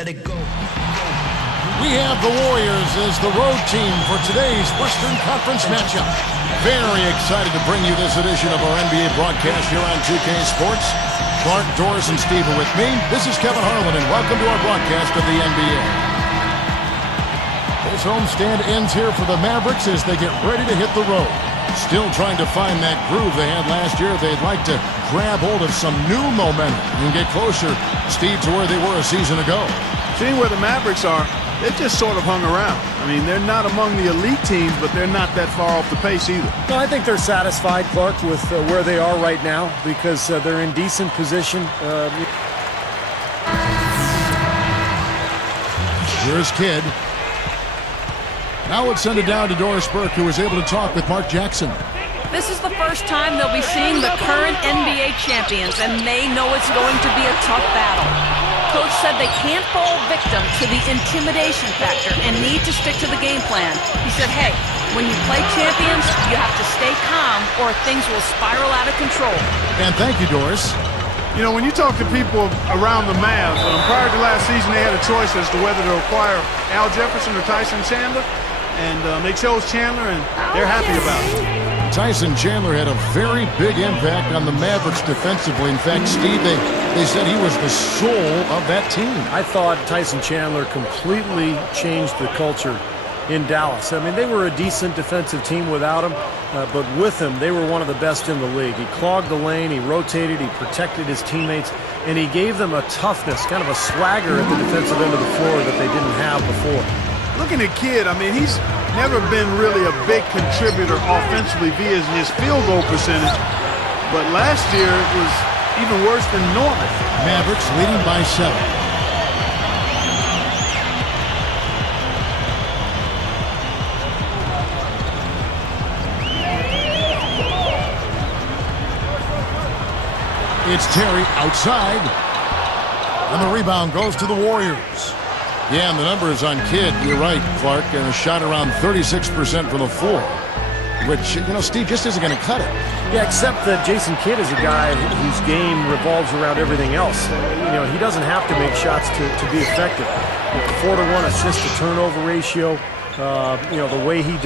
let it go. We have the Warriors as the road team for today's Western Conference matchup. Very excited to bring you this edition of our NBA broadcast here on 2K Sports. Clark, Doris, and Steve are with me. This is Kevin Harlan, and welcome to our broadcast of the NBA. This homestand ends here for the Mavericks as they get ready to hit the road. Still trying to find that groove they had last year. They'd like to grab hold of some new momentum and get closer, Steve, to where they were a season ago. Seeing where the Mavericks are, they've just sort of hung around. I mean, they're not among the elite teams, but they're not that far off the pace either. No, I think they're satisfied, Clark, with where they are right now because they're in decent position. Here's Kidd. Now let's send it down to Doris Burke, who was able to talk with Mark Jackson. This is the first time they'll be seeing the current NBA champions, and they know it's going to be a tough battle. Coach said they can't fall victim to the intimidation factor and need to stick to the game plan. He said, hey, when you play champions, you have to stay calm or things will spiral out of control. And thank you, Doris. You know, when you talk to people around the Mavs, prior to last season, they had a choice as to whether to acquire Al Jefferson or Tyson Chandler, and they chose Chandler, and they're happy about it. Tyson Chandler had a very big impact on the Mavericks defensively. In fact, Steve, they said he was the soul of that team. I thought Tyson Chandler completely changed the culture in Dallas. I mean, they were a decent defensive team without him, but with him, they were one of the best in the league. He clogged the lane, he rotated, he protected his teammates, and he gave them a toughness, kind of a swagger at the defensive end of the floor that they didn't have before. Looking at Kidd, I mean, he's never been really a big contributor offensively via his field goal percentage, but last year it was even worse than normal. Mavericks leading by 7. It's Terry outside, and the rebound goes to the Warriors. Yeah, and the numbers on Kidd, you're right, Clark, and a shot around 36% from the floor, which, you know, Steve, just isn't going to cut it. Yeah, except that Jason Kidd is a guy whose game revolves around everything else. You know, he doesn't have to make shots to be effective. With the 4-to-1 assist-to-turnover ratio, you know, the way he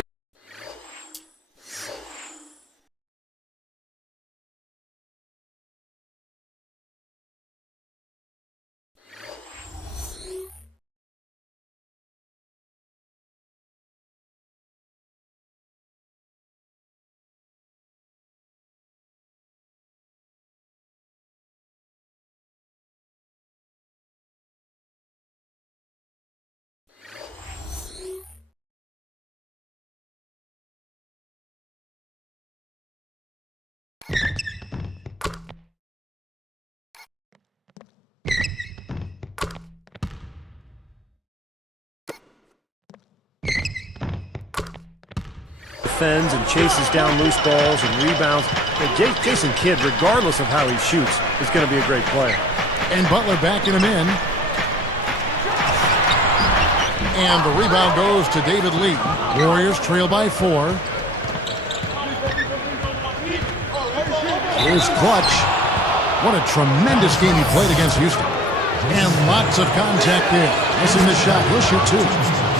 defends and chases down loose balls and rebounds. Jason Kidd, regardless of how he shoots, is going to be a great player. And Butler backing him in. And the rebound goes to David Lee. Warriors trail by 4. Here's Clutch. What a tremendous game he played against Houston. And lots of contact there. Missing the shot. He'll shoot 2.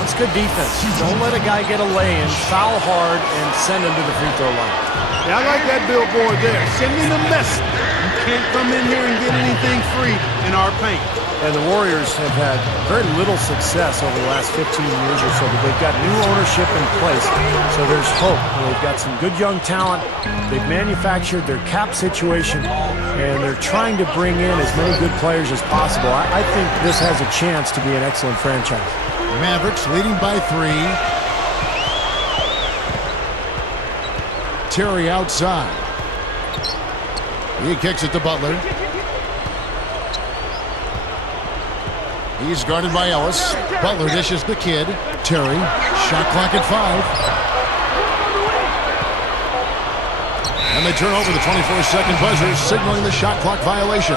That's good defense. Don't let a guy get a lay-in, foul hard, and send him to the free throw line. Yeah, I like that billboard there. Sending a message. You can't come in here and get anything free in our paint. And the Warriors have had very little success over the last 15 years or so, but they've got new ownership in place, so there's hope. They've got some good young talent. They've manufactured their cap situation, and they're trying to bring in as many good players as possible. I think this has a chance to be an excellent franchise. Mavericks leading by 3. Terry outside. He kicks it to Butler. He's guarded by Ellis. Butler dishes the Kidd. Terry, shot clock at 5. And they turn over the 24-second buzzer, signaling the shot clock violation.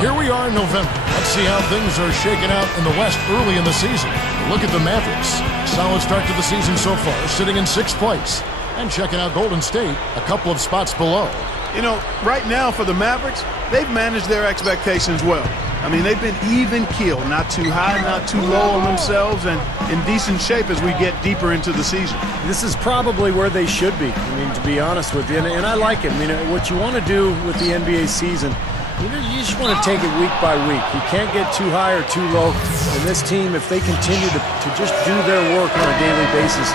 Here we are in November. Let's see how things are shaking out in the West early in the season. Look at the Mavericks. Solid start to the season so far, sitting in 6th place. And checking out Golden State, a couple of spots below. You know, right now for the Mavericks, they've managed their expectations well. I mean, they've been even keeled, not too high, not too low on themselves, and in decent shape as we get deeper into the season. This is probably where they should be, I mean, to be honest with you. And I like it. I mean, what you want to do with the NBA season, you just want to take it week by week. You can't get too high or too low. And this team, if they continue to just do their work on a daily basis,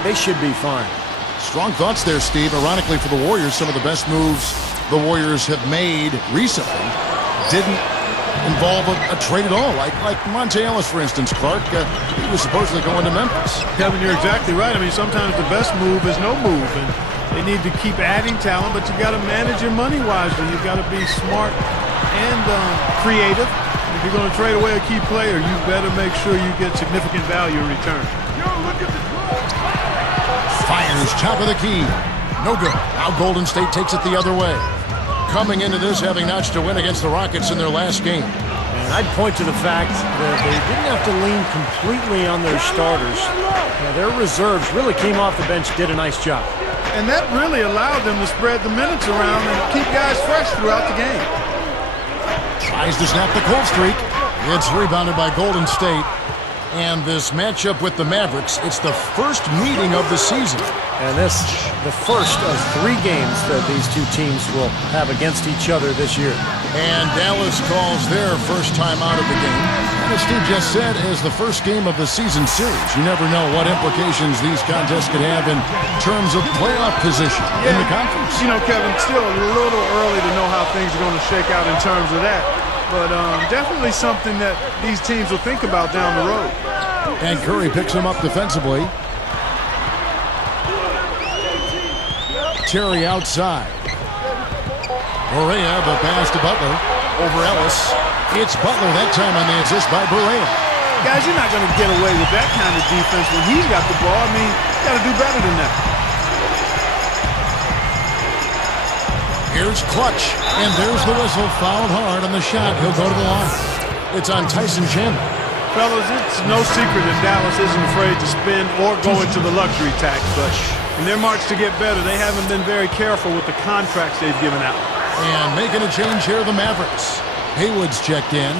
they should be fine. Strong thoughts there, Steve. Ironically for the Warriors, some of the best moves the Warriors have made recently didn't involve a trade at all. Like Monte Ellis, for instance, Clark. He was supposedly going to Memphis. Kevin, you're exactly right. I mean, sometimes the best move is no move, and they need to keep adding talent, but you got to manage your money wisely. You've got to be smart and creative. If you're going to trade away a key player, you better make sure you get significant value in return. Fires top of the key. No good. Now Golden State takes it the other way. Coming into this having notched a win against the Rockets in their last game. And I'd point to the fact that they didn't have to lean completely on their starters. Their reserves really came off the bench, did a nice job. And that really allowed them to spread the minutes around and keep guys fresh throughout the game. Tries to snap the cold streak. It's rebounded by Golden State. And this matchup with the Mavericks, it's the first meeting of the season. And this, the first of 3 games that these two teams will have against each other this year. And Dallas calls their first time out of the game. And as Steve just said, as the first game of the season series, you never know what implications these contests could have in terms of playoff position in the conference. You know, Kevin, still a little early to know how things are going to shake out in terms of that. But definitely something that these teams will think about down the road. And Curry picks him up defensively. Terry outside. Barea, the pass to Butler. Over Ellis. It's Butler that time on the assist by Barea. Guys, you're not going to get away with that kind of defense when he's got the ball. I mean, you got to do better than that. Here's Clutch, and there's the whistle. Fouled hard on the shot. He'll go to the line. It's on Tyson Chandler. Fellas, it's no secret that Dallas isn't afraid to spend or go into the luxury tax, but in their march to get better, they haven't been very careful with the contracts they've given out. And making a change here, the Mavericks. Haywood's checked in.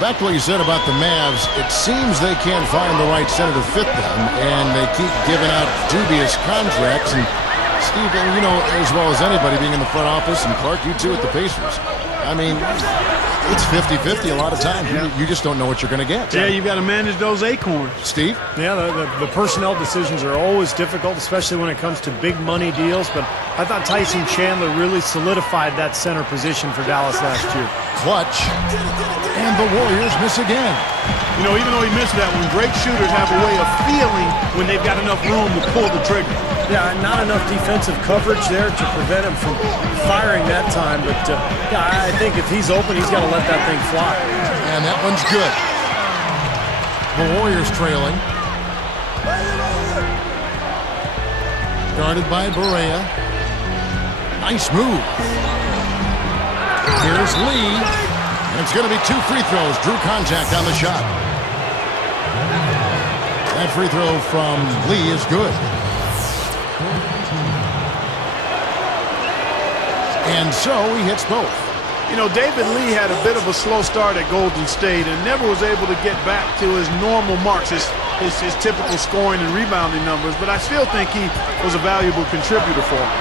Back to what you said about the Mavs, it seems they can't find the right center to fit them, and they keep giving out dubious contracts. And Steve, you know as well as anybody being in the front office, and Clark, you too at the Pacers. I mean, it's 50-50 a lot of times. Yeah. You just don't know what you're going to get. Yeah, you've got to manage those acorns. Steve? Yeah, the personnel decisions are always difficult, especially when it comes to big money deals. But I thought Tyson Chandler really solidified that center position for Dallas last year. Clutch. And the Warriors miss again. You know, even though he missed that one, great shooters have a way of feeling when they've got enough room to pull the trigger. Yeah, not enough defensive coverage there to prevent him from firing that time. But yeah, I think if he's open, he's got to let that thing fly. And that one's good. The Warriors trailing. Guarded by Barea. Nice move. Here's Lee. And it's going to be 2 free throws. Drew contact on the shot. That free throw from Lee is good. And so he hits both. You know, David Lee had a bit of a slow start at Golden State and never was able to get back to his normal marks, his typical scoring and rebounding numbers, but I still think he was a valuable contributor for him.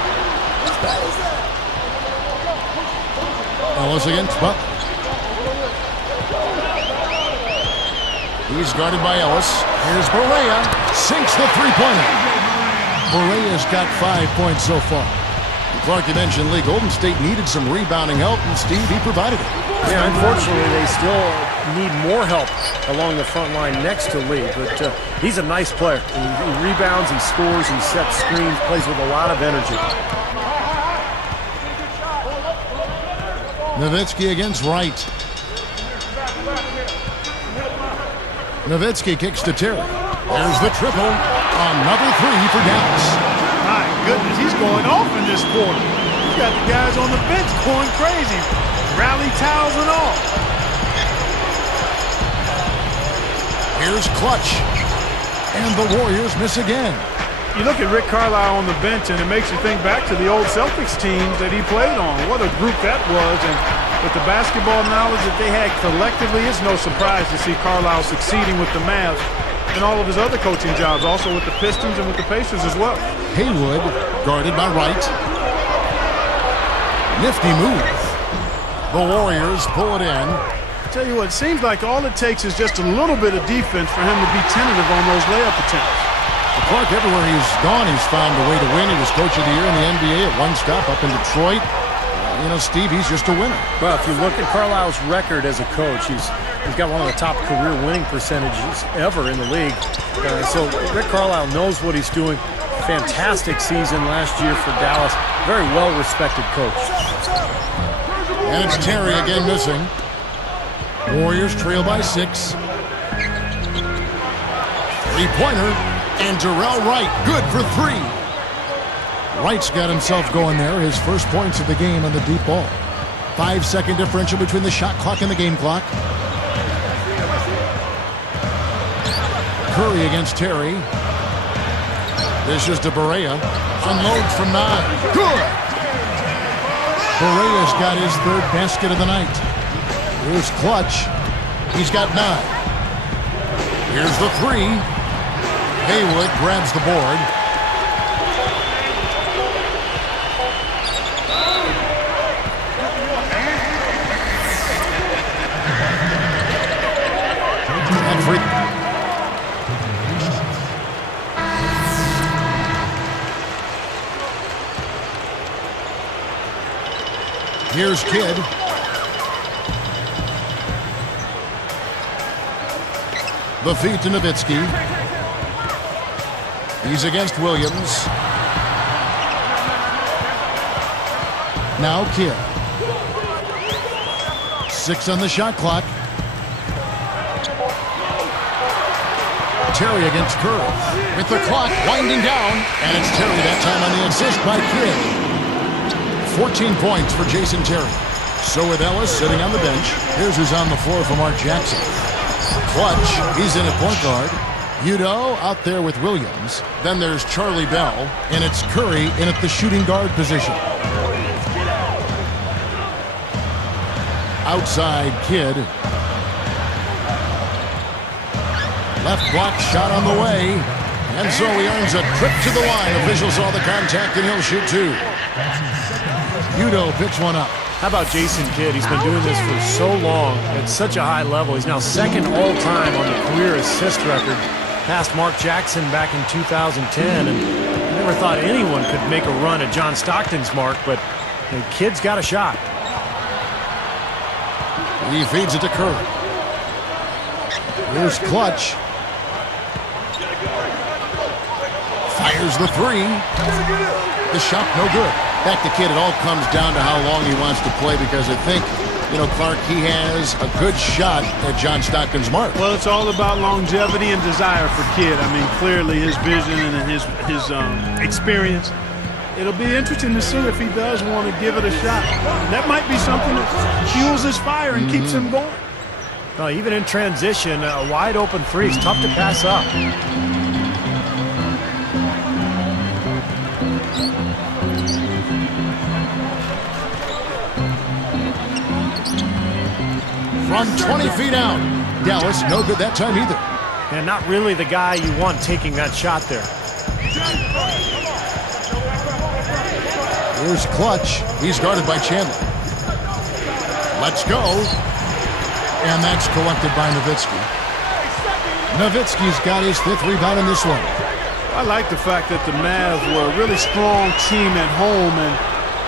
Ellis against Butler. He's guarded by Ellis. Here's Barea. Sinks the three-pointer. Barea's got 5 points so far. Clark, you mentioned Lee. Golden State needed some rebounding help, and Steve, he provided it. Yeah, unfortunately, they still need more help along the front line next to Lee. But he's a nice player. He rebounds, he scores, he sets screens, plays with a lot of energy. Nowitzki against Wright. Nowitzki kicks to Terry. There's the triple. Another 3 for Dallas. My goodness, he's going off in this quarter. He's got the guys on the bench going crazy. Rally towels and all. Here's Clutch. And the Warriors miss again. You look at Rick Carlisle on the bench, and it makes you think back to the old Celtics teams that he played on. What a group that was, and With the basketball knowledge that they had collectively, it's no surprise to see Carlisle succeeding with the Mavs and all of his other coaching jobs, also with the Pistons and with the Pacers as well. Haywood guarded by Wright. Nifty move. The Warriors pull it in. Tell you what, it seems like all it takes is just a little bit of defense for him to be tentative on those layup attempts. Clark, everywhere he's gone, he's found a way to win. He was Coach of the Year in the NBA at one stop up in Detroit. You know, Steve, he's just a winner. Well, if you look at Carlisle's record as a coach, he's got one of the top career winning percentages ever in the league. So Rick Carlisle knows what he's doing. Fantastic season last year for Dallas. Very well-respected coach. And it's Terry again missing. Warriors trail by 6. Three-pointer. And Darrell Wright, good for 3. Wright's got himself going there. His first points of the game on the deep ball. 5-second differential between the shot clock and the game clock. Curry against Terry. This is to Barea. Unloads from 9. Good! Barea's got his 3rd basket of the night. Here's Clutch. He's got 9. Here's the 3. Haywood grabs the board. And free. Here's Kidd. The feed to Nowitzki. He's against Williams. Now Kidd. 6 on the shot clock. Terry against Curry. With the clock winding down. And it's Terry that time on the assist by Kidd. 14 points for Jason Terry. So with Ellis sitting on the bench, here's who's on the floor for Mark Jackson. Clutch, he's in at point guard. Udo out there with Williams. Then there's Charlie Bell, and it's Curry in at the shooting guard position. Outside Kidd. Left block shot on the way. And so he earns a trip to the line. Officials saw the contact, and he'll shoot 2. Udo picks one up. How about Jason Kidd? He's been doing this for so long at such a high level. He's now 2nd all-time on the career assist record, past Mark Jackson back in 2010. And I never thought anyone could make a run at John Stockton's mark, but the Kidd's got a shot. He feeds it to Curry. Here's Clutch. Fires the 3. The shot no good. Back to Kidd, it all comes down to how long he wants to play, because I think, you know, Clark, he has a good shot at John Stockton's mark. Well, it's all about longevity and desire for Kidd. I mean, clearly his vision and his experience. It'll be interesting to see if he does want to give it a shot. That might be something that fuels his fire and keeps him going. Even in transition, a wide open 3 is tough to pass up. From 20 feet out. Dallas, no good that time either. And not really the guy you want taking that shot there. Here's Clutch. He's guarded by Chandler. Let's go. And that's collected by Nowitzki. Nowitzki's got his 5th rebound in this one. I like the fact that the Mavs were a really strong team at home, and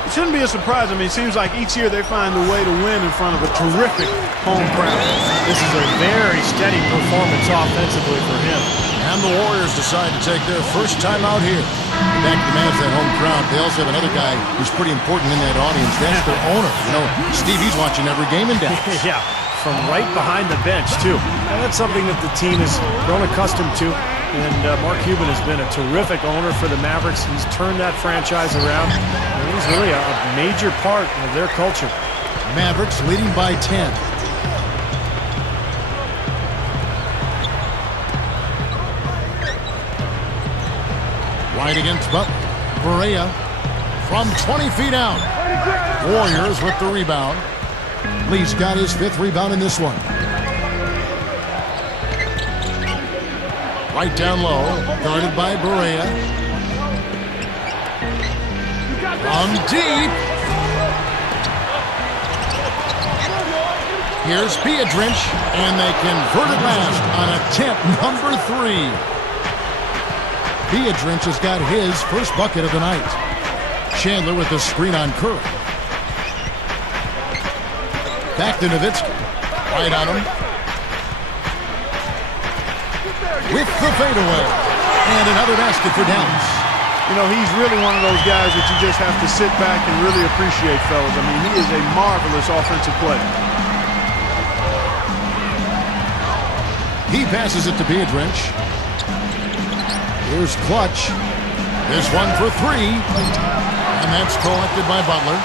it shouldn't be a surprise. I mean, it seems like each year they find a way to win in front of a terrific home crowd. This is a very steady performance offensively for him. And the Warriors decide to take their first time out here. Back to the Mavs, that home crowd. They also have another guy who's pretty important in that audience. That's their owner. You know, Steve, he's watching every game in Dallas. Yeah, from right behind the bench, too. And that's something that the team has grown accustomed to. And Mark Cuban has been a terrific owner for the Mavericks. He's turned that franchise around. And he's really a major part of their culture. Mavericks leading by 10. Right against Butler. Barea from 20 feet out. Warriors with the rebound. Lee's got his 5th rebound in this one. Right down low, guarded by Barea. From deep. Here's Piedrinch, and they convert it last on attempt number 3. Piedrinch has got his first bucket of the night. Chandler with the screen on Curry. Back to Nowitzki. Right on him. With the fadeaway. And another basket for Dallas. You know, he's really one of those guys that you just have to sit back and really appreciate, fellas. I mean, he is a marvelous offensive player. He passes it to Piedrinch. Here's Clutch. This one for 3. And that's collected by Butler.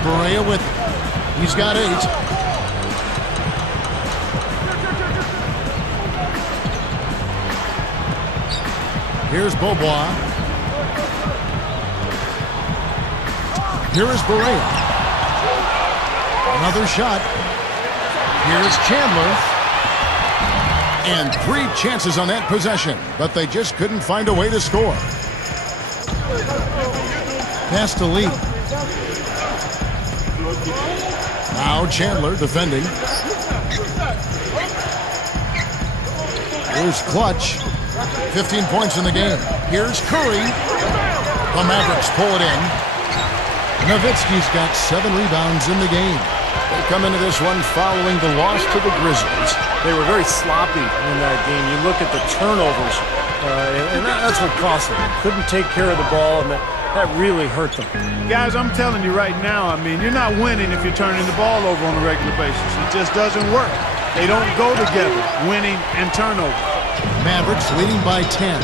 Barea with it. He's got 8. Here's Beaubois. Here is Barea. Another shot. Here's Chandler. And 3 chances on that possession, but they just couldn't find a way to score. Pass to Lee. Now Chandler defending. Here's Clutch. 15 points in the game. Here's Curry. The Mavericks pull it in. Nowitzki's got 7 rebounds in the game. They come into this one following the loss to the Grizzlies. They were very sloppy in that game. You look at the turnovers, and that's what cost them. Couldn't take care of the ball, and that really hurt them. Guys, I'm telling you right now, I mean, you're not winning if you're turning the ball over on a regular basis. It just doesn't work. They don't go together, winning and turnover. Mavericks leading by 10.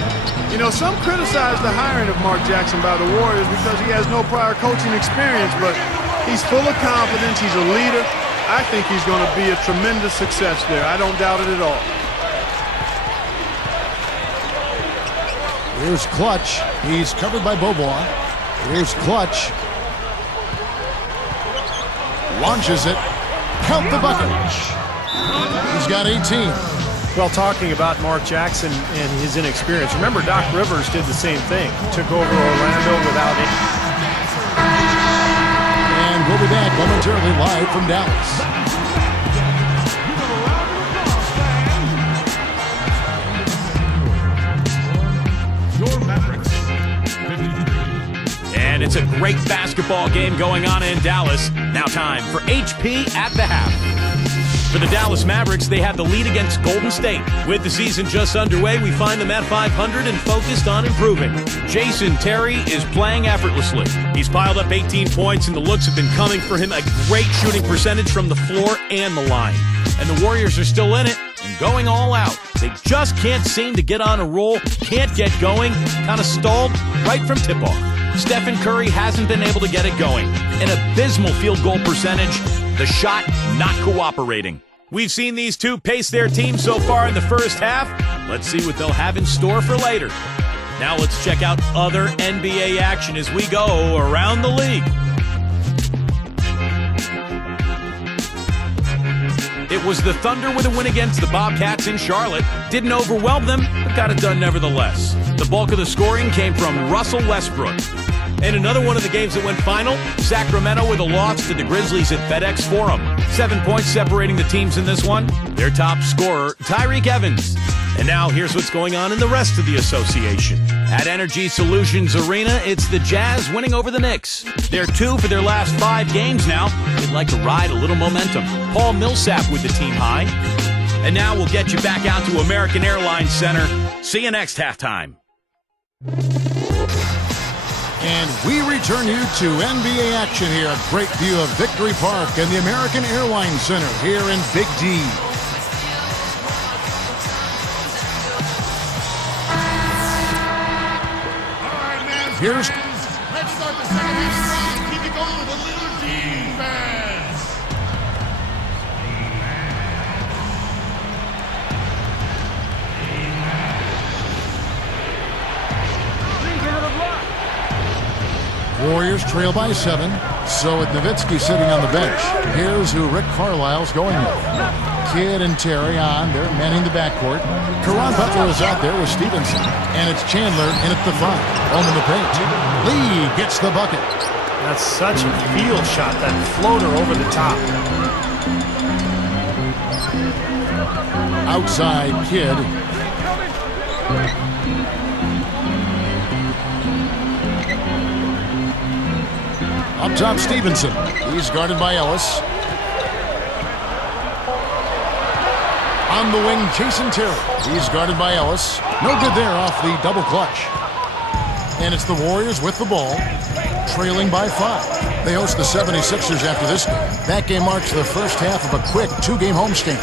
You know, some criticize the hiring of Mark Jackson by the Warriors because he has no prior coaching experience, but he's full of confidence. He's a leader. I think he's going to be a tremendous success there. I don't doubt it at all. Here's Clutch. He's covered by Beaubois. Here's Clutch. Launches it. Count the bucket. He's got 18. Well, talking about Mark Jackson and his inexperience, remember Doc Rivers did the same thing. Took over Orlando without it. And we'll be back momentarily live from Dallas. Your Mavericks, 53. And it's a great basketball game going on in Dallas. Now time for HP at the half. For the Dallas Mavericks, they have the lead against Golden State. With the season just underway, we find them at 500 and focused on improving. Jason Terry is playing effortlessly. He's piled up 18 points, and the looks have been coming for him. A great shooting percentage from the floor and the line. And the Warriors are still in it and going all out. They just can't seem to get on a roll, can't get going, kind of stalled right from tip-off. Stephen Curry hasn't been able to get it going. An abysmal field goal percentage. The shot not cooperating. We've seen these two pace their team so far in the first half. Let's see what they'll have in store for later. Now let's check out other NBA action as we go around the league. It was the Thunder with a win against the Bobcats in Charlotte. Didn't overwhelm them, but got it done nevertheless. The bulk of the scoring came from Russell Westbrook. And another one of the games that went final, Sacramento with a loss to the Grizzlies at FedEx Forum. 7 points separating the teams in this one. Their top scorer, Tyreke Evans. And now here's what's going on in the rest of the association. At Energy Solutions Arena, it's the Jazz winning over the Knicks. They're 2 for their last 5 games now. They'd like to ride a little momentum. Paul Millsap with the team high. And now we'll get you back out to American Airlines Center. See you next halftime. And we return you to NBA action here. A great view of Victory Park and the American Airlines Center here in Big D. Here's... Let's start the second half strong and keep it going with a little defense. Warriors Warriors trail by 7. So with Nowitzki sitting on the bench, here's who Rick Carlisle's going with. Kidd and Terry on. They're manning the backcourt. Caron Butler is out there with Stevenson. And it's Chandler in at the 5. Home in the paint. Lee gets the bucket. That's such a field shot, that floater over the top. Outside Kidd. Up top Stevenson. He's guarded by Ellis. On the wing, Jason Terry. He's guarded by Ellis. No good there off the double clutch. And it's the Warriors with the ball, trailing by 5. They host the 76ers after this game. That game marks the first half of a quick 2-game homestand.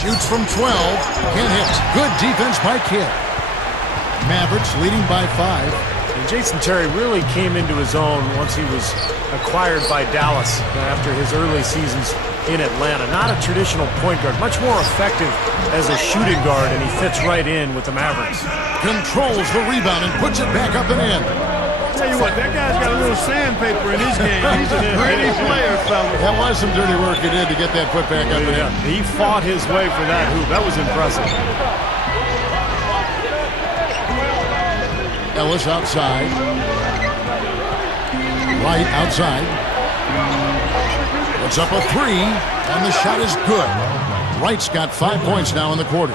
Shoots from 12. Can't hit. Good defense by Kidd. Mavericks leading by 5. And Jason Terry really came into his own once he was acquired by Dallas after his early seasons in Atlanta. Not a traditional point guard, much more effective as a shooting guard, and he fits right in with the Mavericks. Controls the rebound and puts it back up and in. Tell you what, that guy's got a little sandpaper in his game. He's a gritty player, fellas. That was some dirty work he did to get that put back up and in. He fought his way for that hoop. That was impressive. Ellis outside. Wright outside. Puts up a 3, and the shot is good. Wright's got 5 points now in the quarter.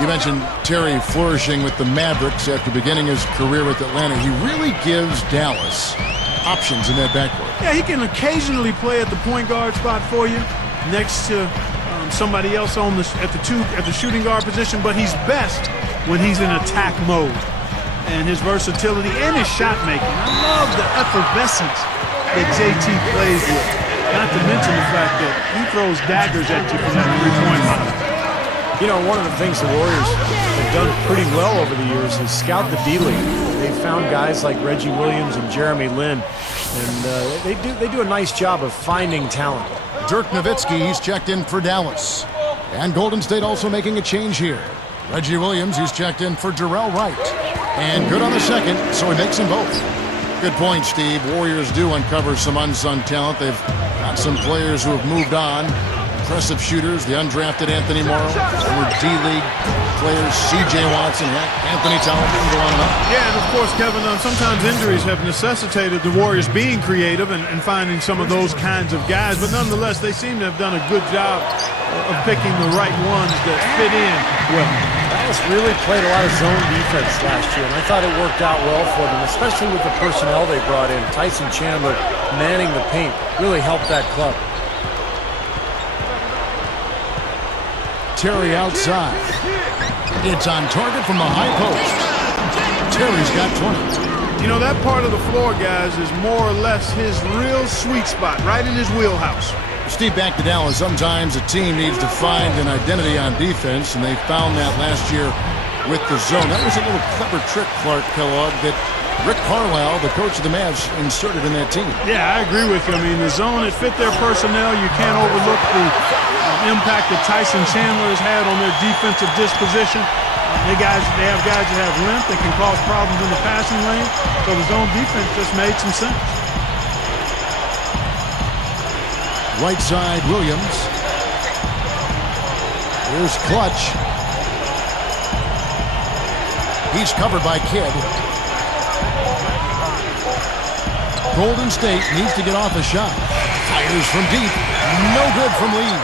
You mentioned Terry flourishing with the Mavericks after beginning his career with Atlanta. He really gives Dallas options in that backcourt. Yeah, he can occasionally play at the point guard spot for you next to somebody else on at the shooting guard position, but he's best when he's in attack mode. And his versatility and his shot making. I love the effervescence that JT plays with. Not to mention the fact that he throws daggers at you from that three-point line. You know, one of the things the Warriors have done pretty well over the years is scout the D-League. They've found guys like Reggie Williams and Jeremy Lin, and they do a nice job of finding talent. Dirk Nowitzki, he's checked in for Dallas. And Golden State also making a change here. Reggie Williams, he's checked in for Jarrell Wright. And good on the second, so he makes them both. Good point, Steve. Warriors do uncover some unsung talent. They've got some players who have moved on. Impressive shooters, the undrafted Anthony Morrow, former D-League players, C.J. Watson, Anthony Towns, and go on and on. Yeah, and of course, Kevin, sometimes injuries have necessitated the Warriors being creative and finding some of those kinds of guys. But nonetheless, they seem to have done a good job of picking the right ones that fit in well. Dallas really played a lot of zone defense last year, and I thought it worked out well for them, especially with the personnel they brought in. Tyson Chandler manning the paint really helped that club. Terry outside. It's on target from the high post. Terry's got 20. You know, that part of the floor, guys, is more or less his real sweet spot, right in his wheelhouse. Steve, back to Dallas. Sometimes a team needs to find an identity on defense, and they found that last year with the zone. That was a little clever trick, Clark Kellogg, that Rick Carlisle, the coach of the Mavs, inserted in that team. Yeah, I agree with you. I mean, the zone, it fit their personnel. You can't overlook the impact that Tyson Chandler has had on their defensive disposition. They have guys that have length that can cause problems in the passing lane. So the zone defense just made some sense. Right side, Williams. Here's Clutch. He's covered by Kidd. Golden State needs to get off a shot. Fires from deep. No good from Lee.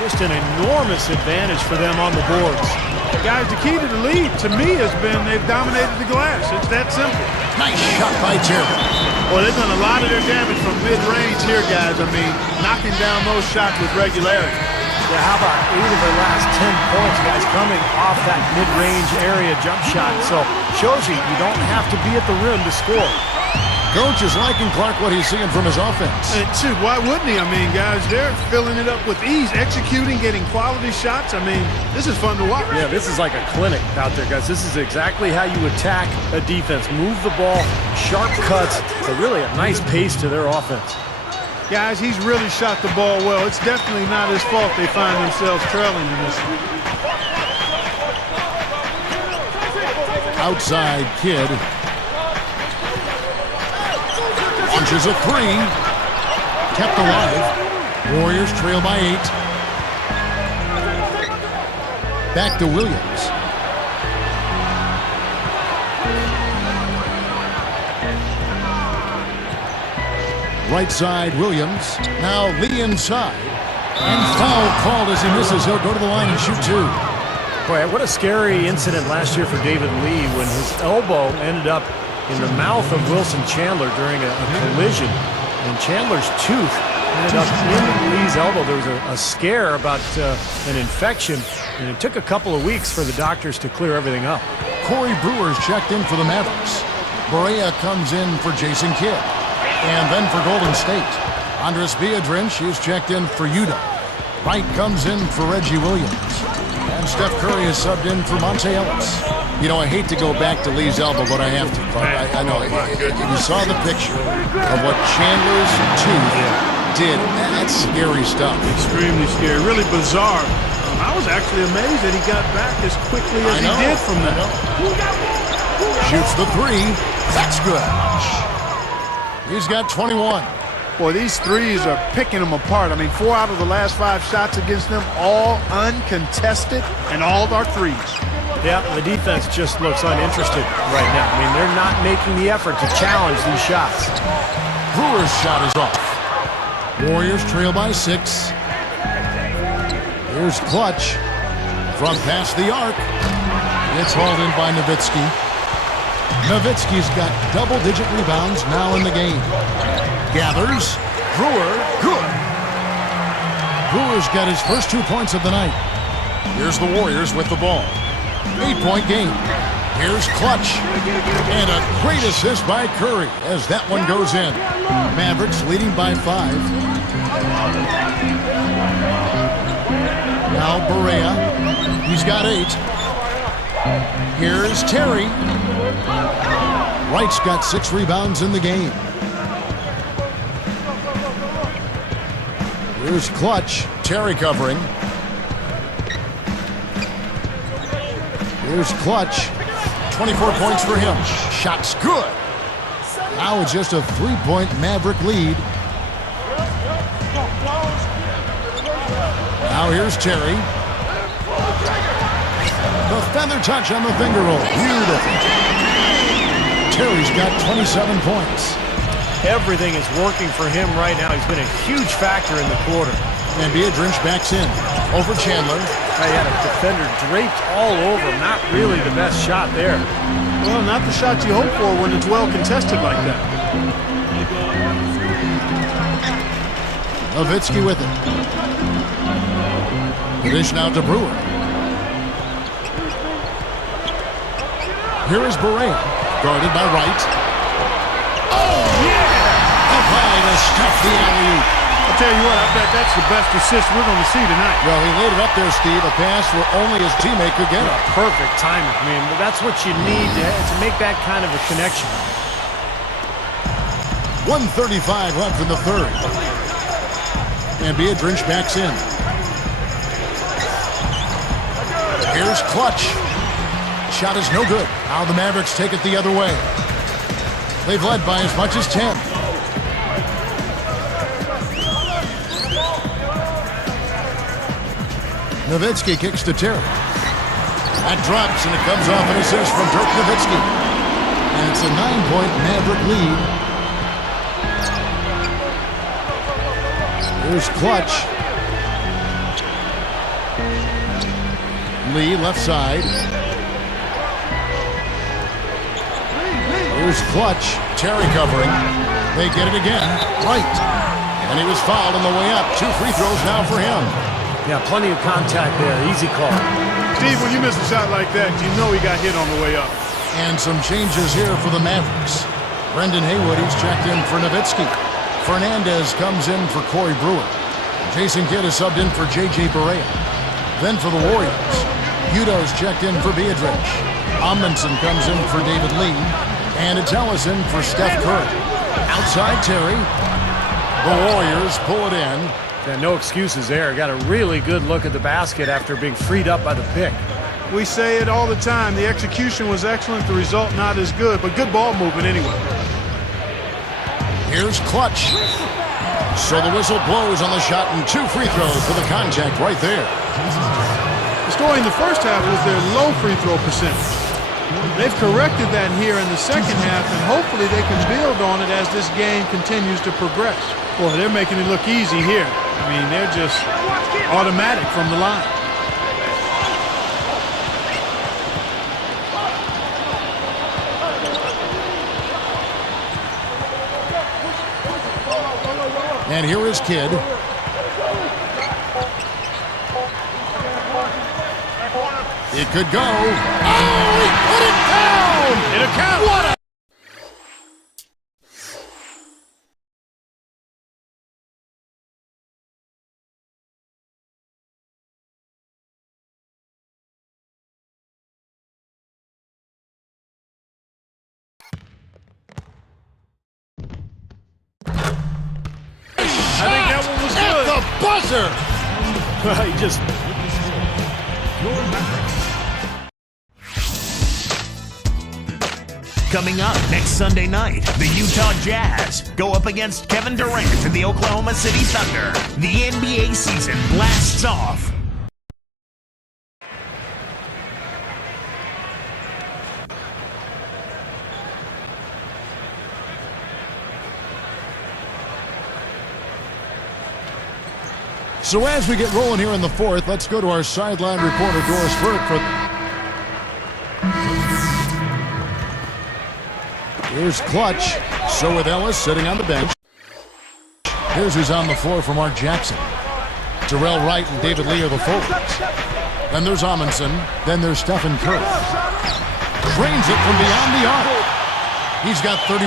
Just an enormous advantage for them on the boards. Guys, the key to the lead, to me, has been they've dominated the glass. It's that simple. Nice shot by Terry. Well, they've done a lot of their damage from mid-range here, guys. I mean, knocking down those shots with regularity. Yeah, how about 8 of their last 10 points, guys, coming off that mid-range area jump shot. So, shows you don't have to be at the rim to score. Coach is liking Clark what he's seeing from his offense. And shoot, why wouldn't he? I mean, guys, they're filling it up with ease, executing, getting quality shots. I mean, this is fun to watch. Yeah, this is like a clinic out there, guys. This is exactly how you attack a defense. Move the ball, sharp cuts, but really a nice pace to their offense. Guys, he's really shot the ball well. It's definitely not his fault they find themselves trailing in this. Outside Kidd. Launches a three. Kept alive. Warriors trail by 8. Back to Williams. Right side, Williams. Now Lee inside. And foul called as he misses. He'll go to the line and shoot 2. Boy, what a scary incident last year for David Lee when his elbow ended up in the mouth of Wilson Chandler during a collision. And Chandler's tooth ended up in Lee's elbow. There was a scare about an infection, and it took a couple of weeks for the doctors to clear everything up. Corey Brewer's checked in for the Mavericks. Barea comes in for Jason Kidd. And then for Golden State, Andres Biedrins is checked in for Utah. Wright comes in for Reggie Williams. And Steph Curry is subbed in for Monte Ellis. You know, I hate to go back to Lee's elbow, but I have to. I know. If you saw the picture of what Chandler's tooth did, that's scary stuff. Extremely scary. Really bizarre. I was actually amazed that he got back as quickly as he did from that. Shoots the 3. That's good. He's got 21. Boy, these threes are picking them apart. I mean, 4 out of the last 5 shots against them, all uncontested, and all are threes. Yeah, the defense just looks uninterested right now. I mean, they're not making the effort to challenge these shots. Brewer's shot is off. Warriors trail by 6. Here's Clutch from past the arc. It's hauled in by Nowitzki. Nowitzki's got double-digit rebounds now in the game. Gathers. Brewer. Good. Brewer's got his first 2 points of the night. Here's the Warriors with the ball. 8-point game. Here's Clutch. And a great assist by Curry as that one goes in. Mavericks leading by 5. Now Barea. He's got 8. Here's Terry. Wright's got 6 rebounds in the game. Here's Clutch. Terry covering. Here's Clutch. 24 points for him. Shot's good. Now it's just a 3-point Maverick lead. Now here's Terry. The feather touch on the finger roll. Beautiful. Terry's got 27 points. Everything is working for him right now. He's been a huge factor in the quarter. And Biedrins backs in. Over Chandler. He had a defender draped all over him. Not really the best shot there. Well, not the shot you hope for when it's well contested like that. Nowitzki with it. The dish now to Brewer. Here is Barea. Guarded by Wright. Oh, yeah! Up high to stuff the alley-oop. I'll tell you what, I bet that's the best assist we're going to see tonight. Well, he laid it up there, Steve. A pass where only his teammate could get it. Perfect timing. I mean, that's what you need to make that kind of a connection. 1:35 left in the third. And Biedrins backs in. Here's Clutch. Shot is no good. Now the Mavericks take it the other way. They've led by as much as 10. Nowitzki kicks to Terry. That drops, and it comes off an assist from Dirk Nowitzki. And it's a 9-point Maverick lead. Here's Clutch. Lee, left side. Here's Clutch. Terry covering. They get it again. Right. And he was fouled on the way up. 2 free throws now for him. Yeah, plenty of contact there. Easy call. Steve, when you miss a shot like that, you know he got hit on the way up. And some changes here for the Mavericks. Brendan Haywood, he's checked in for Nowitzki. Fernandez comes in for Corey Brewer. Jason Kidd is subbed in for J.J. Barea. Then for the Warriors, Udo's checked in for Biedrins. Amundsen comes in for David Lee. And it's Ellison for Steph Curry. Outside Terry. The Warriors pull it in. Yeah, no excuses there. Got a really good look at the basket after being freed up by the pick. We say it all the time. The execution was excellent, the result not as good, but good ball movement anyway. Here's Clutch. So the whistle blows on the shot and 2 free throws for the contact right there. The story in the first half was their low free throw percentage. They've corrected that here in the second half, and hopefully they can build on it as this game continues to progress. Boy, they're making it look easy here. I mean, they're just automatic from the line. And here is Kidd. It could go. Oh, he put it down! It'll count. What a... I think that one was At good. the buzzer! He just Coming up next Sunday night, the Utah Jazz go up against Kevin Durant and the Oklahoma City Thunder. The NBA season blasts off. So as we get rolling here in the fourth, let's go to our sideline reporter, Doris Burke. Here's Clutch. So with Ellis sitting on the bench. Here's who's on the floor for Mark Jackson. Terrell Wright and David Lee are the forwards. Then there's Amundsen. Then there's Stephen Curry. Drains it from beyond the arc. He's got 31.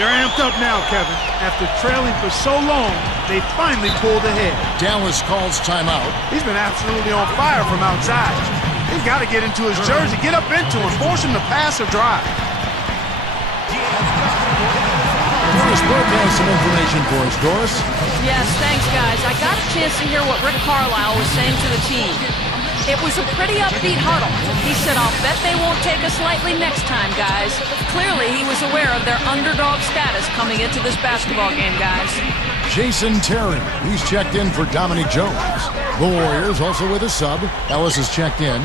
They're amped up now, Kevin. After trailing for so long, they finally pulled ahead. Dallas calls timeout. He's been absolutely on fire from outside. He's got to get into his jersey, get up into him, force him to pass or drive. Doris Burke has some information for us. Doris? Yes, thanks, guys. I got a chance to hear what Rick Carlisle was saying to the team. It was a pretty upbeat huddle. He said, I'll bet they won't take us lightly next time, guys. Clearly, he was aware of their underdog status coming into this basketball game, guys. Jason Terry. He's checked in for Dominique Jones. The Warriors also with a sub. Ellis is checked in.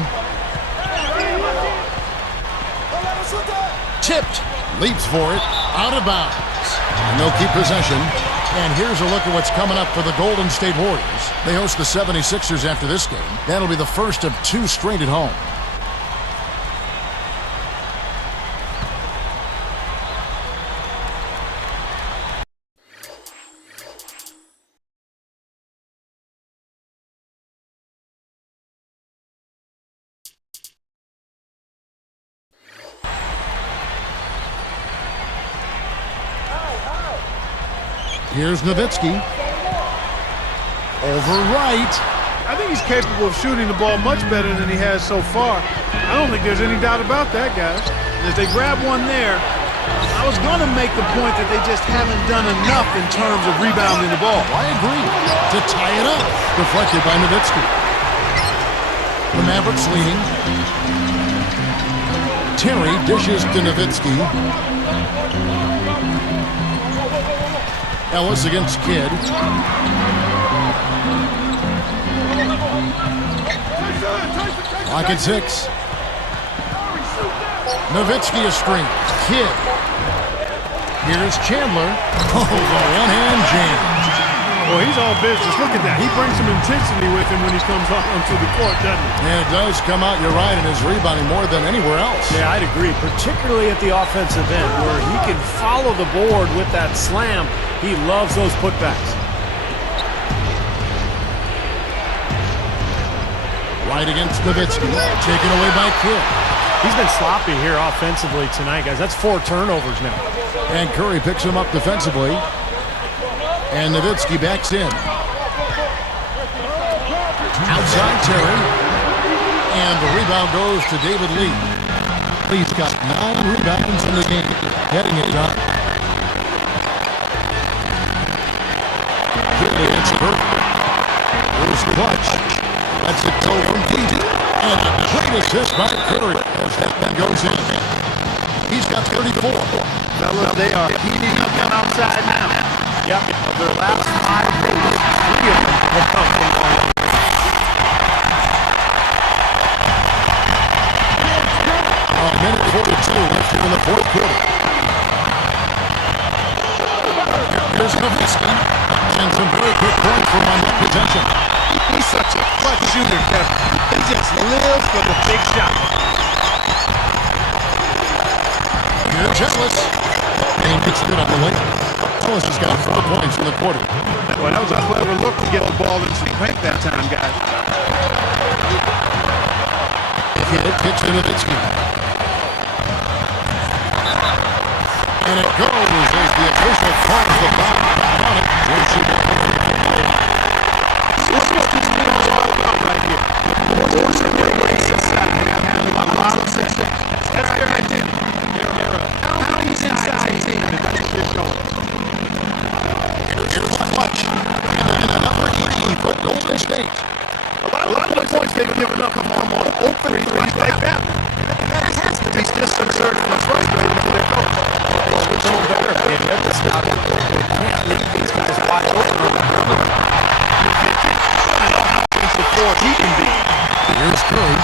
Tipped. Leaps for it. Out of bounds. And they'll keep possession. And here's a look at what's coming up for the Golden State Warriors. They host the 76ers after this game. That'll be the first of 2 straight at home. Here's Nowitzki. Over Wright. I think he's capable of shooting the ball much better than he has so far. I don't think there's any doubt about that, guys. And as they grab one there, I was going to make the point that they just haven't done enough in terms of rebounding the ball. I agree. To tie it up. Deflected by Nowitzki. The Mavericks leading. Terry dishes to Nowitzki. Ellis against Kidd. Clock at 6. Nowitzki a screen. Kidd. Here's Chandler. Oh, the one-hand jam. Well, he's all business. Look at that. He brings some intensity with him when he comes up onto the court, doesn't he? And it does come out, you're right, in his rebounding more than anywhere else. Yeah, I'd agree, particularly at the offensive end where he can follow the board with that slam. He loves those putbacks. Right against Nowitzki. Taken away by Kidd. He's been sloppy here offensively tonight, guys. That's 4 turnovers now. And Curry picks him up defensively. And Nowitzki backs in. Outside Terry. And the rebound goes to David Lee. Lee's got 9 rebounds in the game. Getting it done. Kidd against Burke. Here's Clutch. That's it go from Fiji. And a great assist by Curry as that one goes in. He's got 34. Fellas, they are heating up on outside now. Yep, of their last 5 moves, 3 of them have come from long. A minute 42 left here in the fourth quarter. Here's Nowitzki. And some very quick points from on that possession. He's such a clutch shooter, Kevin. He just lives for the big shot. Here's Ellis. And he gets it up the lane. Ellis has got 4 points in the quarter. Well, that was a clever look to get the ball into the crank that time, guys. Hit, kicks to Nowitzki. And it goes as the official calls the foul on it. This is what this game is all about right here. Forcing their ways inside. Having a lot of success. That's their identity. How he's inside the team and that's what going. Here's Clutch. And another three for Golden State. A lot of the points they've given up come on open threes like that. That has to be disconcerting and frustrating for their coach. It's all better, man. You have to stop it. You can't leave these guys wide open on the perimeter. He can be. Here's Curry.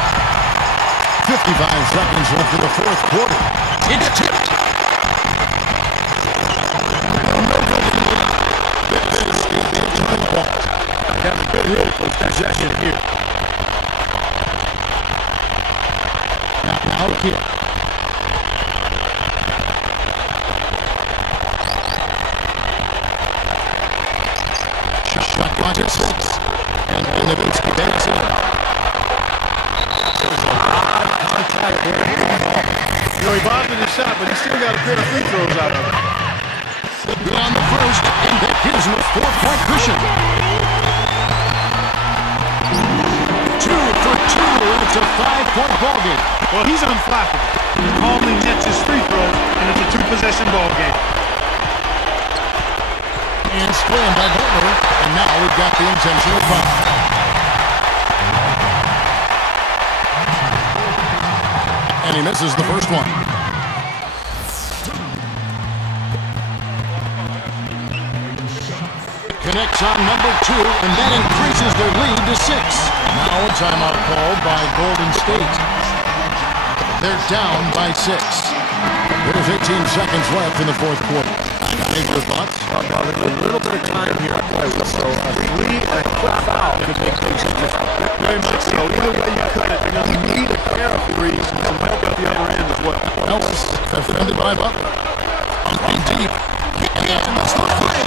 55 seconds left in the fourth quarter. It's tipped. This is the time ball. Have a good real possession here. Now kick. Shot clock at 6. And Nowitzki takes it. There's a lot of contact there. You know, he bothered the shot, but he still got a pair of free throws out of it. Good on the first, and that gives him a 4-point cushion. 2 for 2, and it's a 5-point ball game. Well, he's unflappable. He calmly nets his free throw, and it's a 2-possession ball game. And stolen by Butler, and now we've got the intentional foul. And he misses the first one. Connects on number 2, and that increases their lead to 6. Now a timeout called by Golden State. They're down by 6. There's 18 seconds left in the fourth quarter. Dave, your thoughts? There's a little bit of time here to play with, so a 3 and a quick foul could make things interesting. Very much so. Either way you cut it, you're going to need a pair of threes and some help at the other end as well. Ellis, defended by Butler. On deep. And that's the play.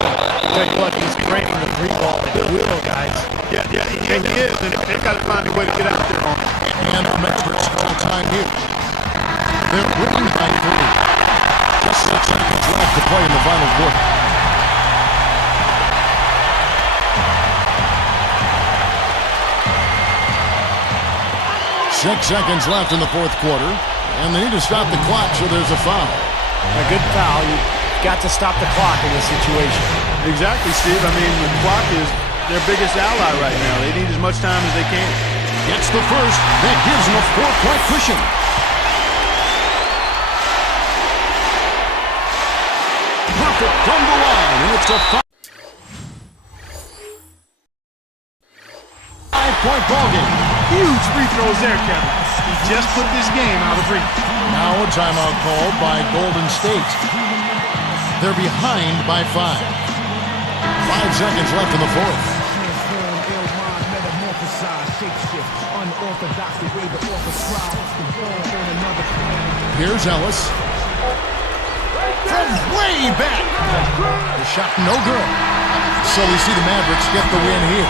Look, he's draining the 3 ball at will, guys. Yeah, he is, and they've got to find a way to get out there on it. And the Mavericks call time here. They're winning by 3. Just 6 seconds left to play in the final quarter. Six seconds left in the fourth quarter, and they need to stop the clock, so there's a foul. A good foul. You've got to stop the clock in this situation. Exactly, Steve. I mean, the clock is their biggest ally right now. They need as much time as they can. Gets the first. That gives them a 4-point cushion. Perfect from the line, and it's a 5-point ball game. Huge free throws there, Kevin. He just put this game out of reach. Now a timeout called by Golden State. They're behind by 5. 5 seconds left in the fourth. Here's Ellis. From way back. The shot no good. So we see the Mavericks get the win here.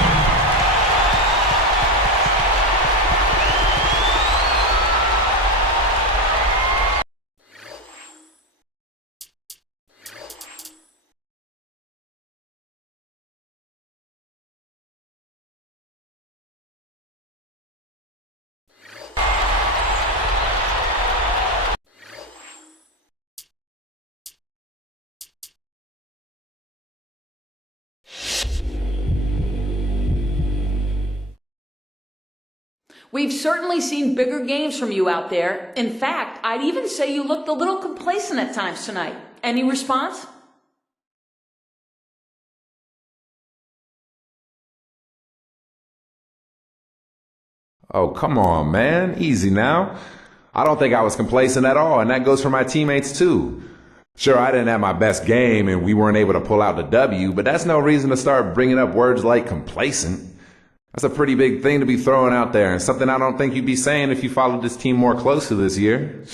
We've certainly seen bigger games from you out there. In fact, I'd even say you looked a little complacent at times tonight. Any response? Oh, come on, man. Easy now. I don't think I was complacent at all, and that goes for my teammates too. Sure, I didn't have my best game and we weren't able to pull out the W, but that's no reason to start bringing up words like complacent. That's a pretty big thing to be throwing out there, and something I don't think you'd be saying if you followed this team more closely this year.